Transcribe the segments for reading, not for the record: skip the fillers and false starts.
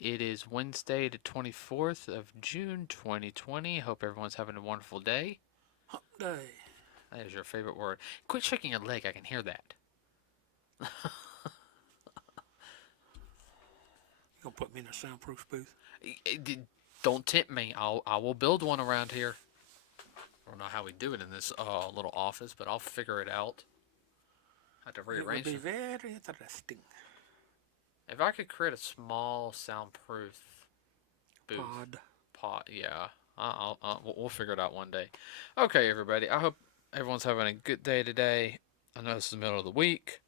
It is Wednesday, the 24th of June, 2020. Hope everyone's having a wonderful day. Hump day. That is your favorite word. Quit shaking your leg. I can hear that. You gonna put me in a soundproof booth? Don't tempt me. I will build one around here. I don't know how we do it in this little office, but I'll figure it out. I have to It would rearrange be it. very interesting. If I could create a small soundproof booth, Pod. yeah, we'll figure it out one day. Okay, everybody. I hope everyone's having a good day today. I know this is the middle of the week.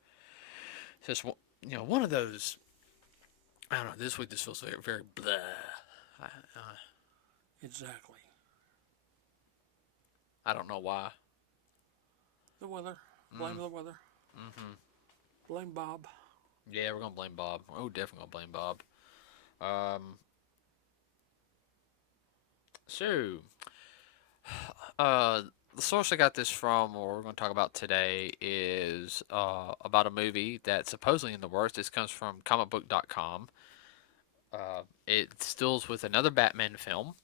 It's just one of those. I don't know. This week this feels very very blah. I, uh, Exactly. I don't know why. The weather. Blame Mm, the weather. mm-hmm. Blame Bob. Yeah, we're gonna blame Bob. Oh, definitely gonna blame Bob. Um. So, uh, the source I got this from, or we're going to talk about today, is about a movie that's supposedly in the works. This comes from comicbook.com. It deals with another Batman film,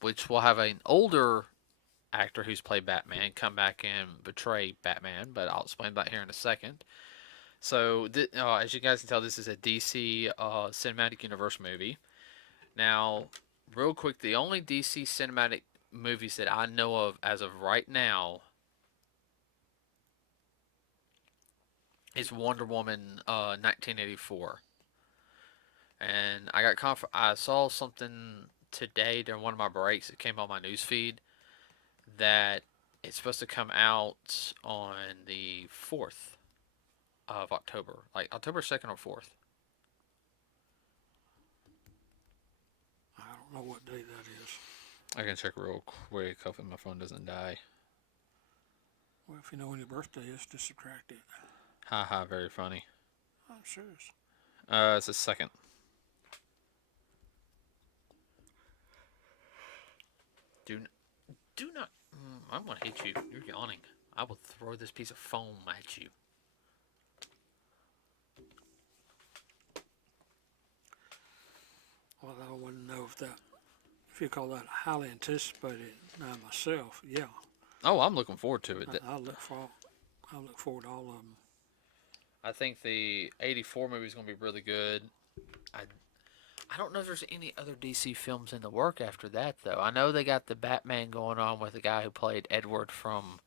which will have an older actor who's played Batman come back and betray Batman, but I'll explain that here in a second. So, as you guys can tell, this is a DC cinematic universe movie. Now, real quick, the only DC cinematic movies that I know of as of right now is Wonder Woman 1984. And I saw something today during one of my breaks. It came on my news feed that it's supposed to come out on the 4th of October, like October 2nd or 4th. I don't know what day that is. I can check real quick. Hopefully my phone doesn't die. Well, if you know when your birthday is, just subtract it. Haha, very funny. I'm serious. It's the second. Do do not. I'm gonna hit you. You're yawning. I will throw this piece of foam at you. Well, I wouldn't know if you call that highly anticipated. Now myself, yeah. Oh, I'm looking forward to it. I look for. I look forward to all of them. I think the '84 movie is gonna be really good. I I don't know if there's any other DC films in the work after that though. I know they got the Batman going on with the guy who played Edward from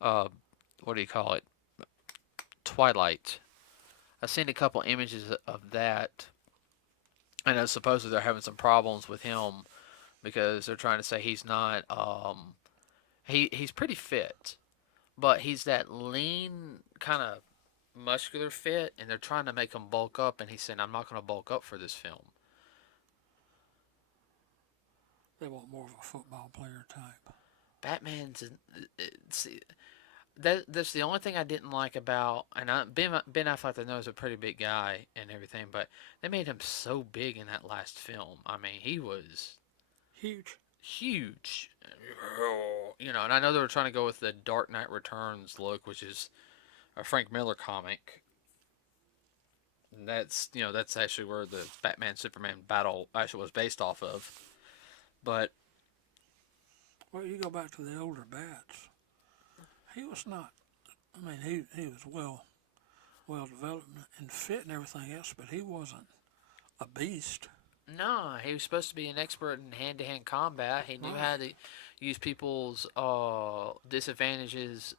uh what do you call it? Twilight. I've seen a couple images of that. I know supposedly they're having some problems with him because they're trying to say he's not he's pretty fit, but he's that lean kind of muscular fit, and they're trying to make him bulk up, and he's saying I'm not going to bulk up for this film. They want more of a football player type. Batman's see, that's the only thing I didn't like about, and Ben Affleck I know is a pretty big guy and everything, but they made him so big in that last film. I mean, he was Huge. huge, and I know they were trying to go with the Dark Knight Returns look, which is a Frank Miller comic. And that's actually where the Batman Superman battle actually was based off of. But Well, you go back to the older bats. He was not. I mean, he was well developed and fit and everything else, but he wasn't a beast. no, he was supposed to be an expert in hand-to-hand combat. He knew Right. how to use people's disadvantages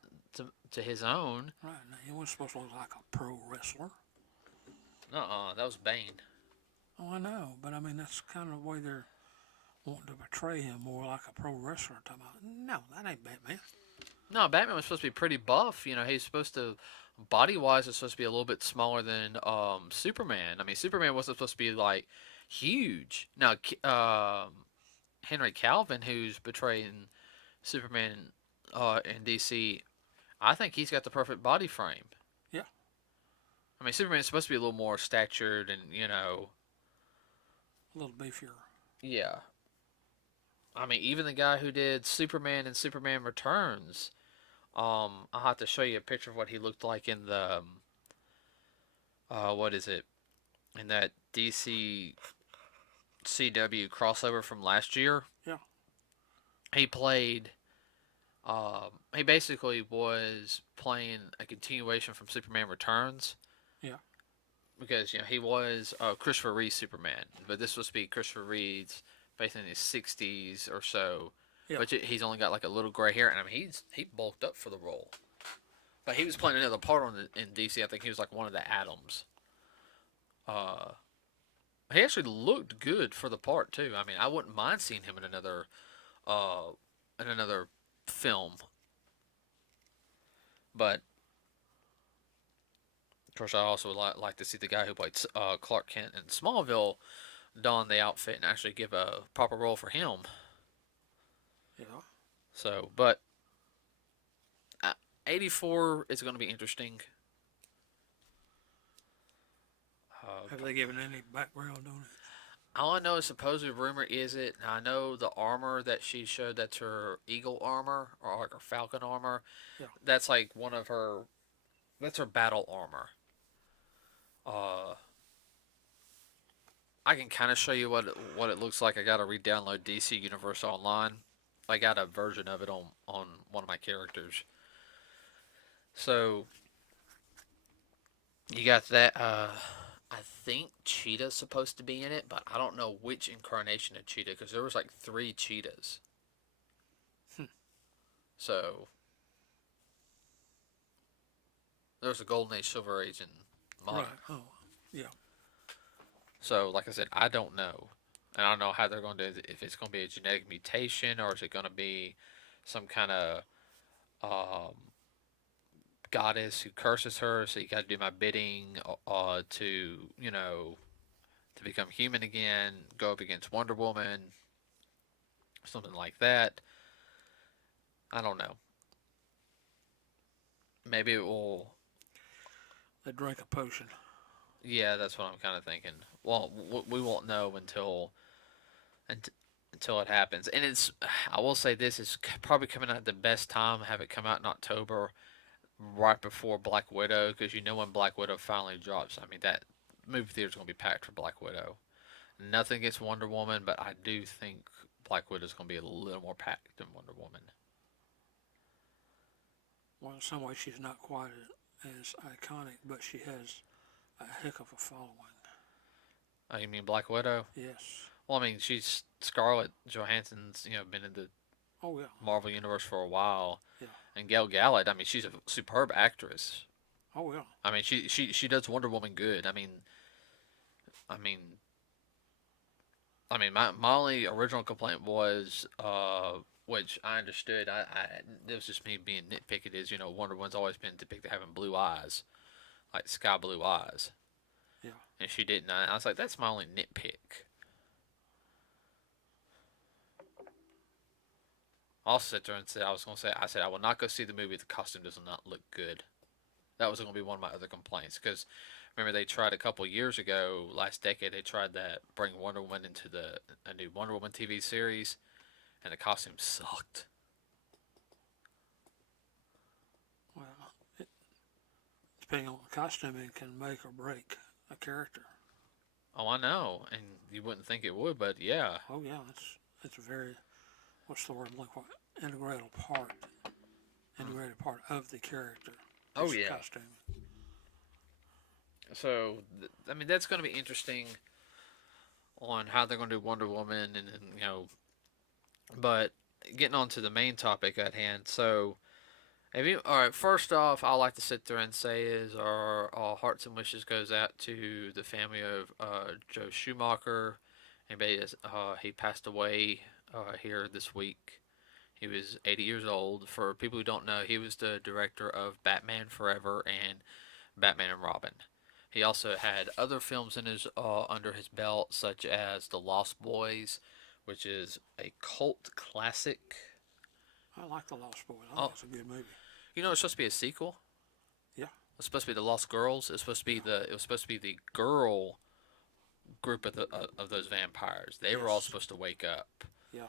to his own. Right. Now, he was supposed to look like a pro wrestler. That was Bane. Oh, I know, but I mean that's kind of the way they're wanting to portray him more like a pro wrestler. Talking about no, that ain't Batman. No, Batman was supposed to be pretty buff. He's supposed to, body-wise, is supposed to be a little bit smaller than Superman. I mean, Superman wasn't supposed to be like huge. Now, Henry Calvin, who's portraying Superman in DC, I think he's got the perfect body frame. Yeah, I mean, Superman's supposed to be a little more statured and, a little beefier. yeah. I mean, even the guy who did Superman and Superman Returns, I'll have to show you a picture of what he looked like in the, what is it? In that DC CW crossover from last year. Yeah. He played. He basically was playing a continuation from Superman Returns. Yeah. Because he was Christopher Reeve's Superman, but this was to be Christopher Reeve's based in his 60s or so. Yeah. But he's only got like a little gray hair, and I mean he bulked up for the role. But he was playing another part in DC. I think he was like one of the Atoms. Uh, he actually looked good for the part too. I mean, I wouldn't mind seeing him in another film. But of course, I also would like to see the guy who played Clark Kent in Smallville don the outfit and actually give a proper role for him. Yeah. So, but 84 is going to be interesting. Have they given any background on it? All I know is supposedly rumor is it. I know the armor that she showed, that's her eagle armor or like her falcon armor. Yeah. That's like one of her. That's her battle armor. I can kind of show you what it looks like. I got to re-download DC Universe Online. I got a version of it on one of my characters. So you got that. I think Cheetah's supposed to be in it, but I don't know which incarnation of Cheetah because there was like 3 cheetahs. So there was a Golden Age, Silver Age, and modern. Right. Oh, yeah. So, like I said, I don't know. And I don't know how they're going to do it, if it's going to be a genetic mutation or is it going to be some kind of goddess who curses her, so you got to do my bidding to, to become human again, go up against Wonder Woman, something like that. I don't know. Maybe it will. They drank a potion. Yeah, that's what I'm kind of thinking. Well, we won't know until it happens. And I will say this is probably coming out at the best time. Have it come out in October, right before Black Widow, because when Black Widow finally drops. I mean, that movie theater's going to be packed for Black Widow. Nothing against Wonder Woman, but I do think Black Widow's going to be a little more packed than Wonder Woman. Well, in some ways she's not quite as iconic, but she has a heck of a following. Oh, you mean Black Widow? Yes. Well, I mean, she's Scarlett Johansson's, been in the Marvel Universe for a while. Yeah. And Gal Gadot, I mean, she's a superb actress. Oh, yeah. I mean, she does Wonder Woman good. I mean, my only original complaint was, which I understood. It was just me being nitpicky. Is Wonder Woman's always been depicted having blue eyes, like sky blue eyes. Yeah. And she didn't. I was like, that's my only nitpick. I'll sit there and say, I said, I will not go see the movie if the costume does not look good. That was going to be one of my other complaints. Because, remember, they tried a couple years ago, last decade, they tried that, bring Wonder Woman into a new Wonder Woman TV series, and the costume sucked. Well, depending on the costume, it can make or break a character. Oh, I know. And you wouldn't think it would, but yeah. Oh, yeah, it's a very... What's the word? Integrated part of the character. Oh, yeah. Costume. So, that's going to be interesting on how they're going to do Wonder Woman, and but getting on to the main topic at hand. So, all right, first off, I like to sit there and say is our hearts and wishes goes out to the family of Joe Schumacher. He passed away here this week. He was 80 years old. For people who don't know, he was the director of Batman Forever and Batman and Robin. He also had other films in his under his belt, such as The Lost Boys, which is a cult classic. I like The Lost Boys. I think it's a good movie. It's supposed to be a sequel. Yeah. It's supposed to be The Lost Girls. It was supposed to be the girl group of those vampires. They were all supposed to wake up. Yeah.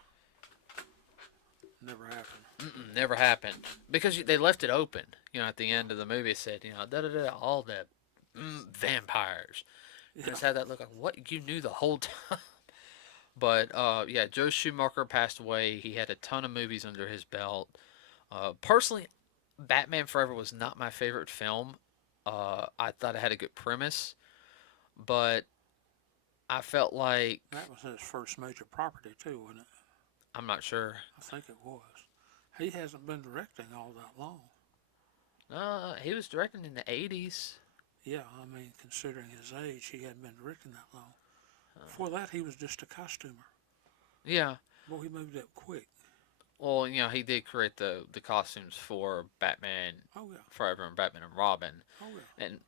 Never happened. Never happened because they left it open. At the end of the movie, it said, all the vampires, Yeah. Just had that look like, what, you knew the whole time. But yeah, Joe Schumacher passed away. He had a ton of movies under his belt. Personally, Batman Forever was not my favorite film. I thought it had a good premise, but I felt like, That was his first major property too, wasn't it? I'm not sure. I think it was. He hasn't been directing all that long. He was directing in the '80s. Yeah, I mean, considering his age, he hadn't been directing that long. Before that, he was just a costumer. Yeah. Boy, he moved up quick. Well, he did create the costumes for Batman Oh yeah. Forever and Batman and Robin. Oh yeah. And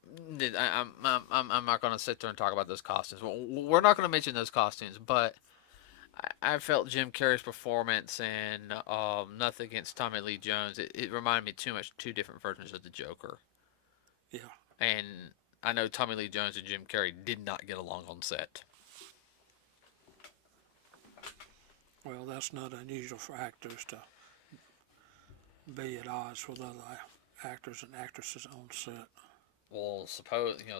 I'm not going to sit there and talk about those costumes. Well, we're not going to mention those costumes, but I felt Jim Carrey's performance and nothing against Tommy Lee Jones. It reminded me too much two different versions of the Joker. Yeah. And I know Tommy Lee Jones and Jim Carrey did not get along on set. Well, that's not unusual for actors to be at odds with other actors and actresses on set. Well,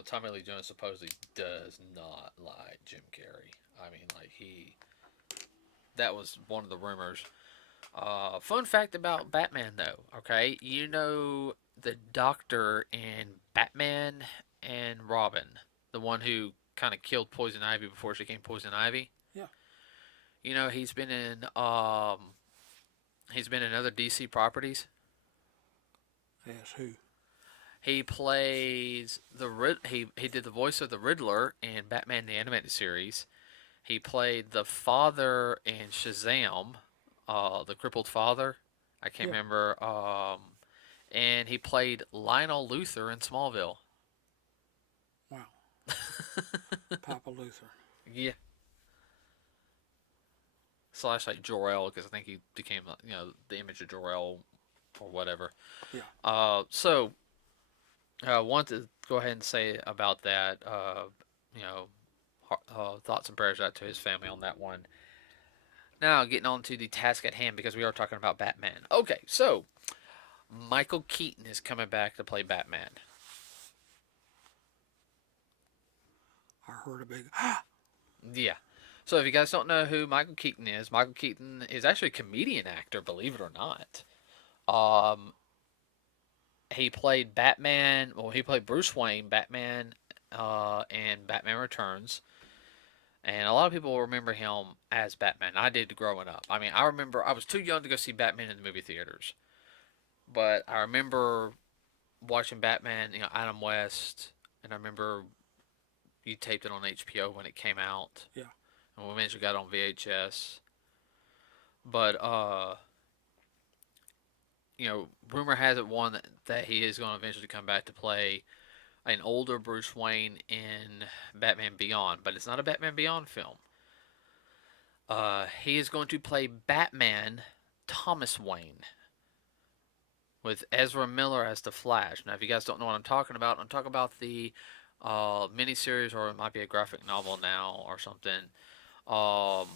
Tommy Lee Jones supposedly does not like Jim Carrey. I mean, like that was one of the rumors. Fun fact about Batman, though. Okay, the Doctor in Batman and Robin, the one who kind of killed Poison Ivy before she became Poison Ivy. Yeah. He's been in other DC properties. Yes, who? He plays he did the voice of the Riddler in Batman the Animated Series. He played the father in Shazam, the crippled father. I can't Yeah. remember. And he played Lionel Luthor in Smallville. Wow. Papa Luther. Yeah. Slash like Jor-El, because I think he became the image of Jor-El or whatever. Yeah. So I want to go ahead and say about that. Thoughts and prayers out to his family on that one. Now, getting on to the task at hand, because we are talking about Batman. Okay, so Michael Keaton is coming back to play Batman. I heard a big Yeah. So if you guys don't know who Michael Keaton is actually a comedian actor, believe it or not. He played Batman. Well, he played Bruce Wayne, Batman, and Batman Returns. And a lot of people remember him as Batman. I did growing up. I mean, I remember I was too young to go see Batman in the movie theaters, but I remember watching Batman, Adam West, and I remember you taped it on HBO when it came out. Yeah. And we eventually got it on VHS. But rumor has it that he is going to eventually come back to play an older Bruce Wayne in Batman Beyond, but it's not a Batman Beyond film. He is going to play Batman Thomas Wayne with Ezra Miller as the Flash. Now, if you guys don't know what I'm talking about the miniseries, or it might be a graphic novel now or something, called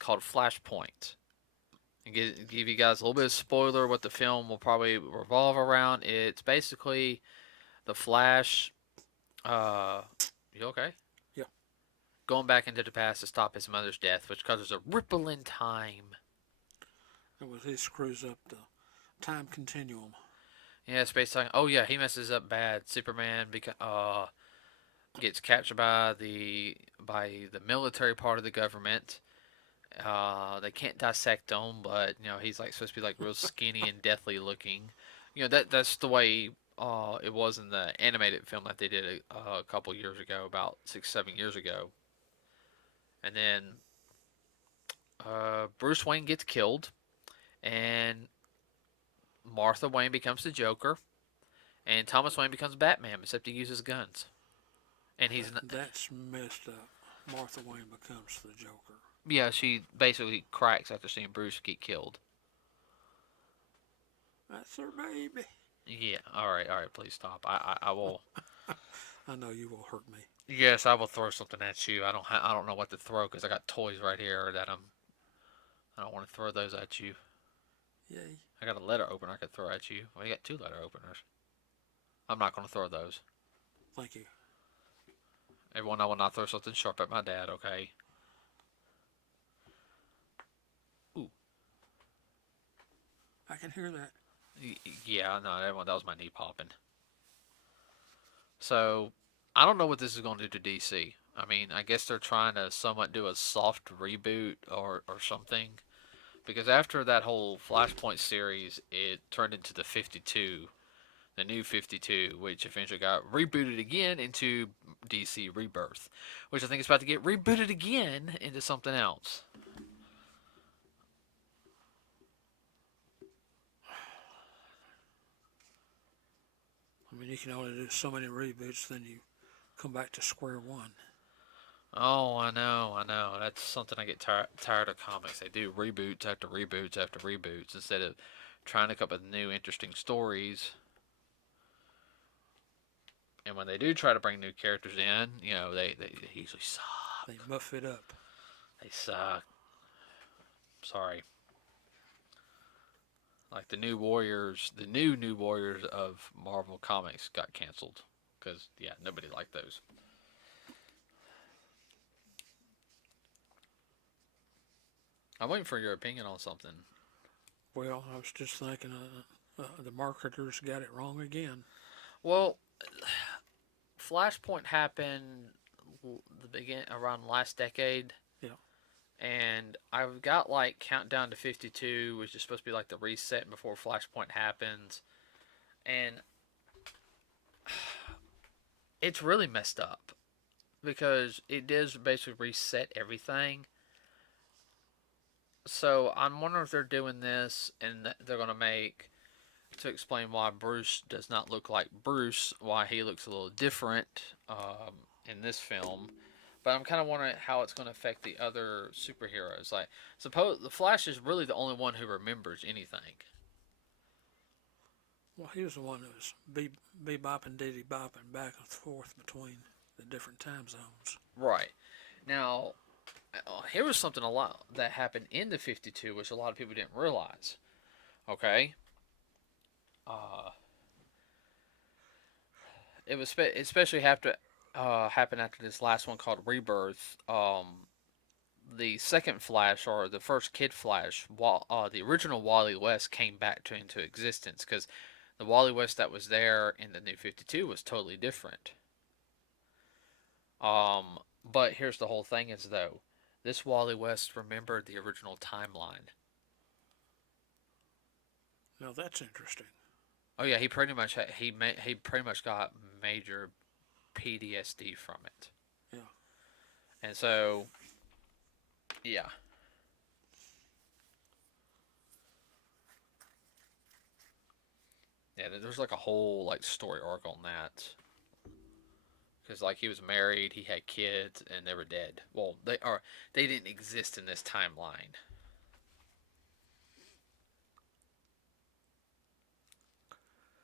FlashPoint. And give you guys a little bit of spoiler what the film will probably revolve around. It's basically the Flash. You okay? Yeah. Going back into the past to stop his mother's death, which causes a ripple in time. It was he screws up the time continuum. Yeah, space time. Oh yeah, he messes up bad. Superman gets captured by the military part of the government. They can't dissect him, but he's like supposed to be like real skinny and deathly looking. That's the way it was in the animated film that they did a couple years ago, about 6-7 years ago. And then Bruce Wayne gets killed, and Martha Wayne becomes the Joker, and Thomas Wayne becomes Batman, except he uses guns. And That's messed up. Martha Wayne becomes the Joker. Yeah, she basically cracks after seeing Bruce get killed. That's her baby. Yeah. All right. Please stop. I will. I know you will hurt me. Yes, I will throw something at you. I don't know what to throw because I got toys right here that I don't want to throw those at you. Yay. I got a letter opener I could throw at you. Well, you got 2 letter openers. I'm not going to throw those. Thank you. Everyone, I will not throw something sharp at my dad, okay? Ooh. I can hear that. Yeah, no, everyone, that was my knee popping. So, I don't know what this is going to do to DC. I mean, I guess they're trying to somewhat do a soft reboot or something. Because after that whole Flashpoint series, it turned into the 52, the new 52, which eventually got rebooted again into DC Rebirth, which I think is about to get rebooted again into something else. I mean, you can only do so many reboots, then you come back to square one. Oh, I know, I know. That's something I get tired of comics. They do reboots after reboots after reboots instead of trying to come up with new, interesting stories. And when they do try to bring new characters in, they usually suck. They muff it up. They suck. Sorry. Like the new Warriors, the new Warriors of Marvel Comics got canceled because nobody liked those. I'm waiting for your opinion on something. Well, I was just thinking the marketers got it wrong again. Well, Flashpoint happened the begin around last decade. Yeah. And I've got like Countdown to 52, which is supposed to be like the reset before Flashpoint happens. And it's really messed up because it does basically reset everything. So I'm wondering if they're doing this and they're going to make to explain why Bruce does not look like Bruce, why he looks a little different in this film. But I'm kind of wondering how it's going to affect the other superheroes. Like, suppose the Flash is really the only one who remembers anything. Well, he was the one that was bebopping, diddy bopping back and forth between the different time zones. Right. Now, here was something a lot that happened in the 52, which a lot of people didn't realize. Okay. It was especially after happened after this last one called Rebirth. The second Flash or the first Kid Flash, the original Wally West came back into existence because the Wally West that was there in the New 52 was totally different. But here's the whole thing is though, this Wally West remembered the original timeline. Now that's interesting. Oh yeah, he pretty much got major PTSD from it. Yeah. And so, yeah. Yeah, there's like a whole like story arc on that. Because like he was married, he had kids, and they were dead. Well, they didn't exist in this timeline.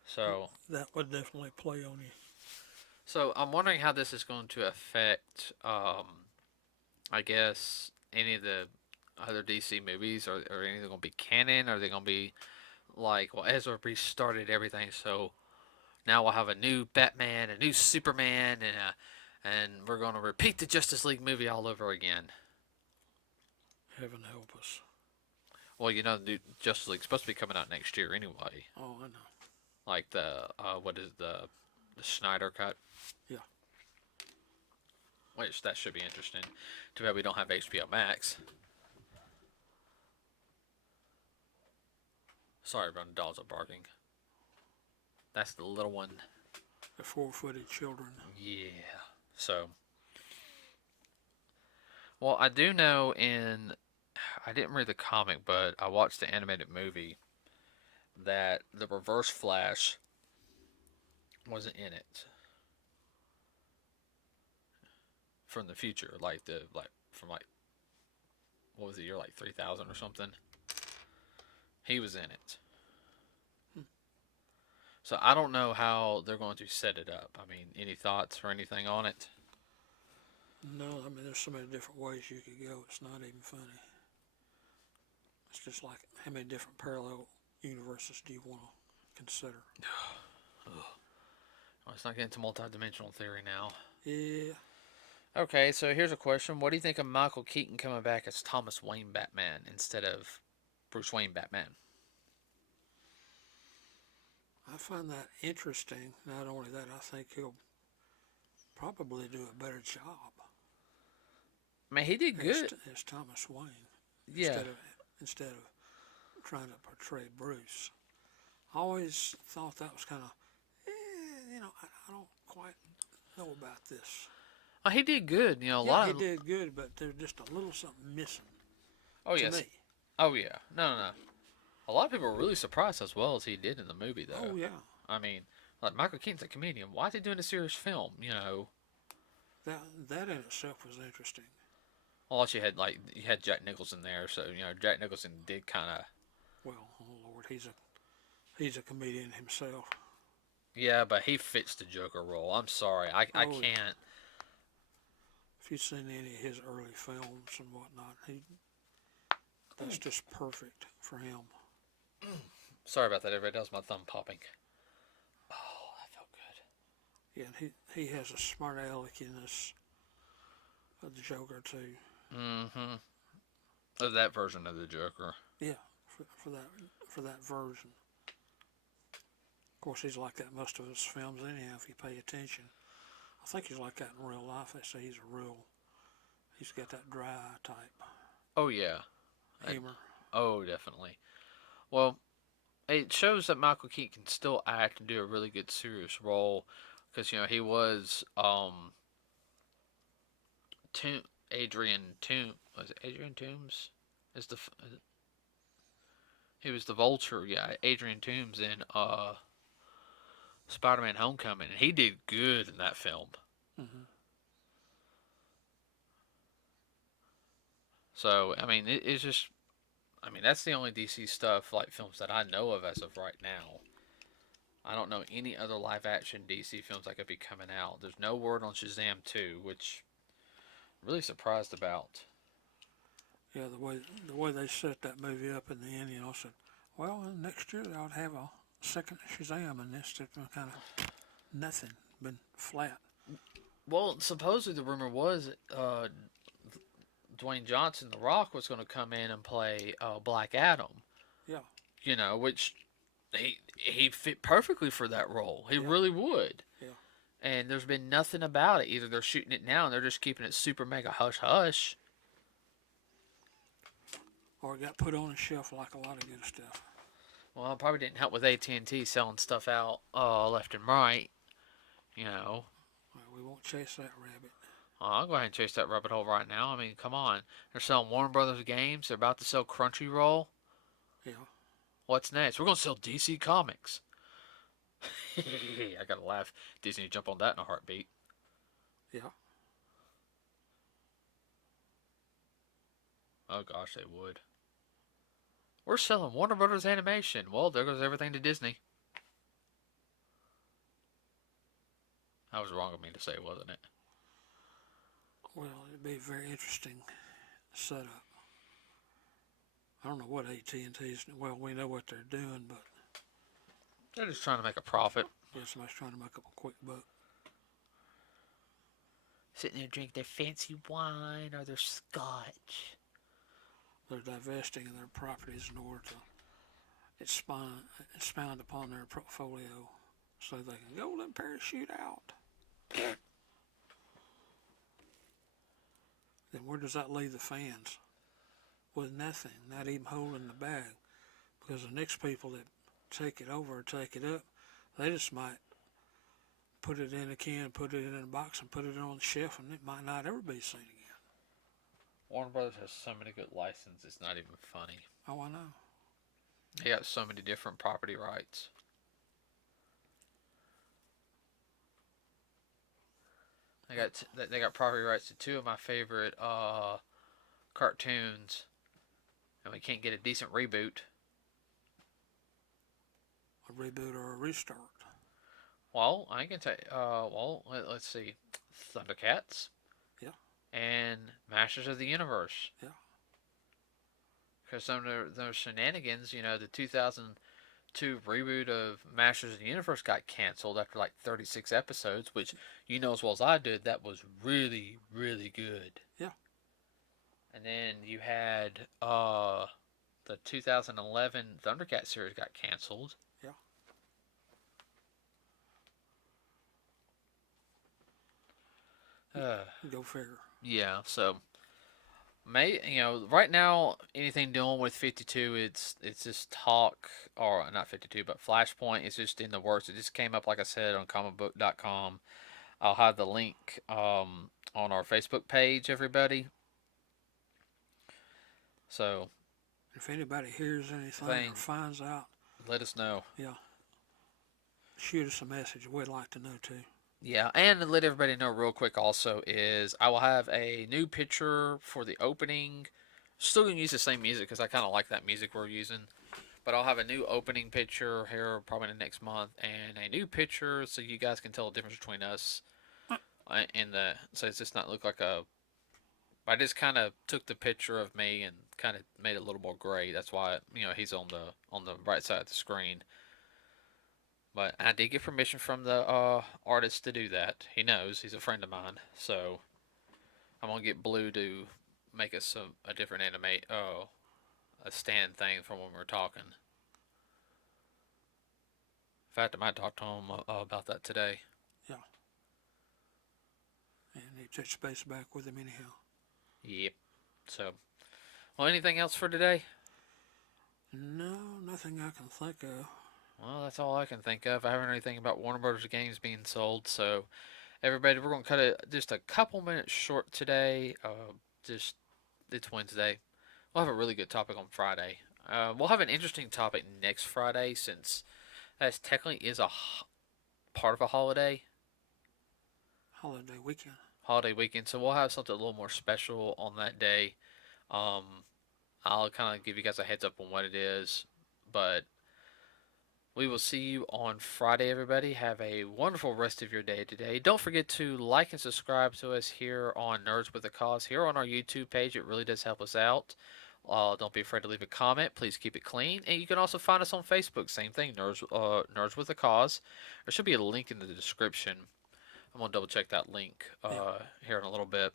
So that would definitely play on you. So I'm wondering how this is going to affect, I guess, any of the other DC movies. Are any of them going to be canon? Are they going to be like, well, Ezra restarted everything, so now we'll have a new Batman, a new Superman, and we're going to repeat the Justice League movie all over again. Heaven help us. Well, the new Justice League's supposed to be coming out next year anyway. Oh, I know. Like what is the Snyder cut? Yeah. Which that should be interesting. Too bad we don't have HBO Max. Sorry, everyone. The dogs are barking. That's the little one. The 4-footed children. Yeah. So. Well, I do know I didn't read the comic, but I watched the animated movie that the Reverse Flash wasn't in it. From the future, like from what was the year, like 3000 or something. He was in it. So I don't know how they're going to set it up. I mean, any thoughts or anything on it? No, I mean there's so many different ways you could go. It's not even funny. It's just like how many different parallel universes do you want to consider? Well, let's not get into multi-dimensional theory now. Yeah. Okay, so here's a question. What do you think of Michael Keaton coming back as Thomas Wayne Batman instead of Bruce Wayne Batman? I find that interesting. Not only that, I think he'll probably do a better job I mean, he did as, good. as Thomas Wayne Yeah. instead of trying to portray Bruce. I always thought that was kind of, I don't quite know about this. Oh, he did good. You know, a Yeah, lot he of. did good, but there's just a little something missing Oh, to yes. me. Oh, yeah. No, no, no. A lot of people were really surprised as well as he did in the movie, though. Oh yeah, I mean, like, Michael Keaton's a comedian. Why is he doing a serious film? You know, that in itself was interesting. unless you had Jack Nicholson there, so you know Jack Nicholson did kind of. Well, oh Lord, he's a comedian himself. Yeah, but he fits the Joker role. I'm sorry, I Oh yeah. can't. If you've seen any of his early films and whatnot, that's just perfect for him. Sorry about that, everybody. That was my thumb popping. Oh, that felt Yeah, and he has a smart aleckiness of the Joker too. good. Mm-hmm. Of that version of the Joker. Yeah, for that version. Of course, he's like that most of his films anyhow. If you pay attention, I think he's like that in real life. They say he's got that dry type Oh yeah. I, humor. oh, definitely. Well, it shows that Michael Keaton can still act and do a really good serious role, because you know he was Adrian Toomes, was it Adrian Toomes? Is the He was the Vulture, yeah, Adrian Toomes in Spider-Man: Homecoming, and he did good in that film. Hmm. So I mean, it's just, I mean, that's the only DC stuff like films that I know of as of right now. I don't know any other live action DC films that could be coming out. There's no word on Shazam 2, which I'm really surprised about. Yeah, the way they set that movie up in the end, said, well, next year they ought to have a second Shazam, and this has been kind of nothing, been flat. Well, supposedly the rumor was Dwayne Johnson, The Rock, was going to come in and play Black Adam. Yeah, You know, which he fit perfectly for that role. He yeah, really would. yeah. And there's been nothing about it. Either they're shooting it now and they're just keeping it super mega hush hush. Or it got put on a shelf like a lot of good stuff. Well, it probably didn't help with AT&T selling stuff out left and right. You know, Well, we won't chase that rabbit. I'll go ahead and chase that rabbit hole right now. I mean, come on. They're selling Warner Brothers games. They're about to sell Crunchyroll. Yeah, What's next? We're going to sell DC Comics. I got to laugh. Disney jump on that in a heartbeat. yeah. Oh, gosh, they would. We're selling Warner Brothers Animation. Well, there goes everything to Disney. That was wrong of me to say, wasn't it? Well, it'd be a very interesting setup. I don't know what AT&T's. Well, we know what they're doing, but They're just trying to make a profit. yeah, somebody's trying to make up a quick buck. Sitting there drinking their fancy wine or their scotch. They're divesting of their properties in order to expound upon their portfolio so they can golden parachute out. Then where does that leave the fans? With nothing, not even holding the bag. Because the next people that take it over or take it up, they just might put it in a can, put it in a box, and put it on the shelf, and it might not ever be seen again. Warner Brothers has so many good licenses, it's not even funny. Oh, I know. They got so many different property rights. They got property rights to two of my favorite cartoons, and we can't get a decent reboot. A reboot or a restart. Well, I can tell. Let's see, Thundercats. Yeah. And Masters of the Universe. Yeah. Because some of their shenanigans, you know, the 2000 2 reboot of Masters of the Universe got canceled after like 36 episodes, which you know as well as I did, that was really, really good. Yeah. And then you had the 2011 Thundercat series got canceled. Yeah. Go figure. Yeah, so right now anything dealing with 52, it's just talk, or not 52 but Flashpoint is just in the works. It just came up, like I said, on comicbook.com. I'll have the link on our Facebook page, everybody. So If anybody hears anything or finds out, let us know. Yeah, shoot us a message. We'd like to know too. Yeah, and to let everybody know real quick also is I will have a new picture for the opening. Still going to use the same music because I kind of like that music we're using. But I'll have a new opening picture here probably in the next month, and a new picture so you guys can tell the difference between us. So it's just not look like a. I just kind of took the picture of me and kind of made it a little more gray. That's why he's on the right side of the screen. But I did get permission from the artist to do that. He knows, he's a friend of mine, so I'm gonna get Blue to make us a different a stand thing from when we were talking. In fact, I might talk to him about that today. Yeah. And he touched base back with him anyhow. Yep. So, well, anything else for today? No, nothing I can think of. Well, that's all I can think of. I haven't heard anything about Warner Brothers games being sold, so everybody, we're gonna cut it just a couple minutes short today. Just it's Wednesday. We'll have a really good topic on Friday. We'll have an interesting topic next Friday since that technically is a part of a holiday. Holiday weekend. Holiday weekend, so we'll have something a little more special on that day. I'll kind of give you guys a heads up on what it is, but we will see you on Friday, everybody. Have a wonderful rest of your day today. Don't forget to like and subscribe to us here on Nerds with a Cause here on our YouTube page. It really does help us out. Don't be afraid to leave a comment. Please keep it clean. And you can also find us on Facebook. Same thing, Nerds with a Cause. There should be a link in the description. I'm going to double check that link here in a little bit.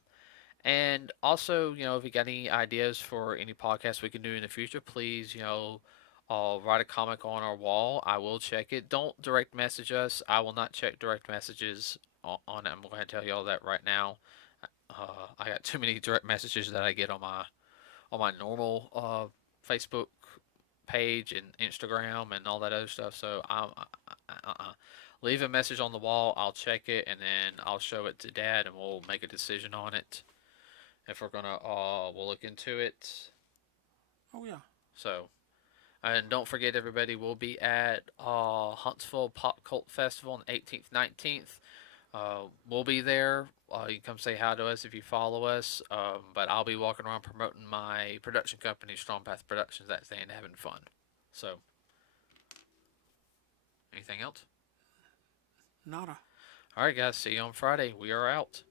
And also, if you got any ideas for any podcasts we can do in the future, please, write a comment on our wall. I will check it. Don't direct message us. I will not check direct messages on it. I'm going to tell you all that right now. I got too many direct messages that I get on my normal Facebook page and Instagram and all that other stuff. So leave a message on the wall. I'll check it and then I'll show it to Dad and we'll make a decision on it. If we're gonna, we'll look into it. Oh yeah. So, and don't forget, everybody, we'll be at Huntsville Pop Cult Festival on the 18th, 19th. We'll be there. You can come say hi to us if you follow us. But I'll be walking around promoting my production company, Strong Path Productions, that day and having fun. So, anything else? Nada. All right, guys. See you on Friday. We are out.